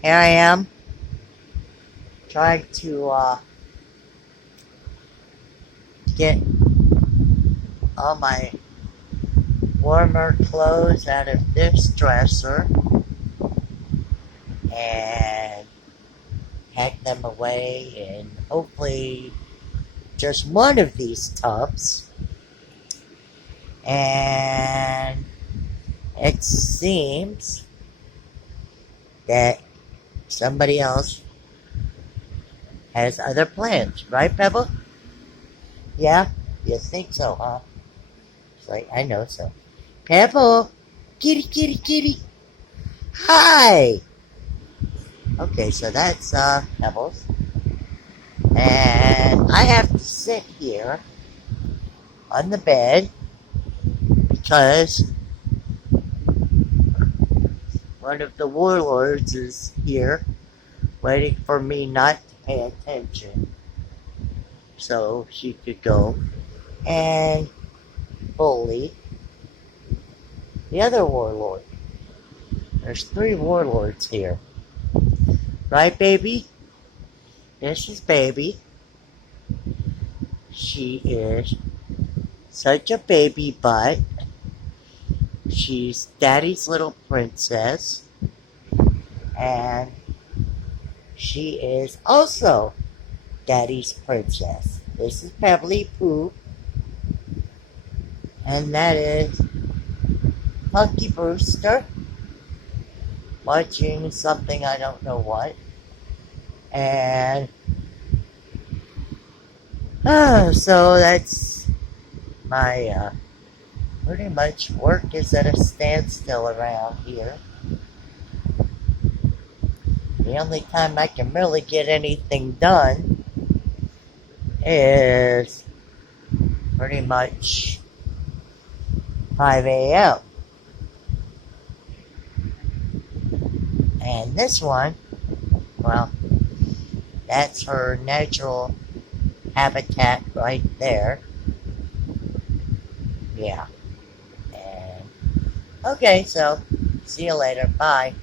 Here I am, trying to get all my warmer clothes out of this dresser and pack them away in hopefully just one of these tubs. And it seems that somebody else has other plans, right, Pebble? Yeah? You think so, huh? It's like, I know so. Pebble! Kitty, kitty, kitty! Hi! Okay, so that's Pebbles. And I have to sit here on the bed because one of the warlords is here waiting for me not to pay attention so she could go and bully the other warlord. There's 3 warlords here. Right, baby? This is baby. She is such a baby butt. She's daddy's little princess. And she is also daddy's princess. This is Pebbly Pooh. And that is Punky Brewster watching something I don't know what. And so that's my pretty much work is at a standstill around here. The only time I can really get anything done is pretty much 5 a.m. And this one, well, that's her natural habitat right there. Yeah. And okay, so see you later. Bye.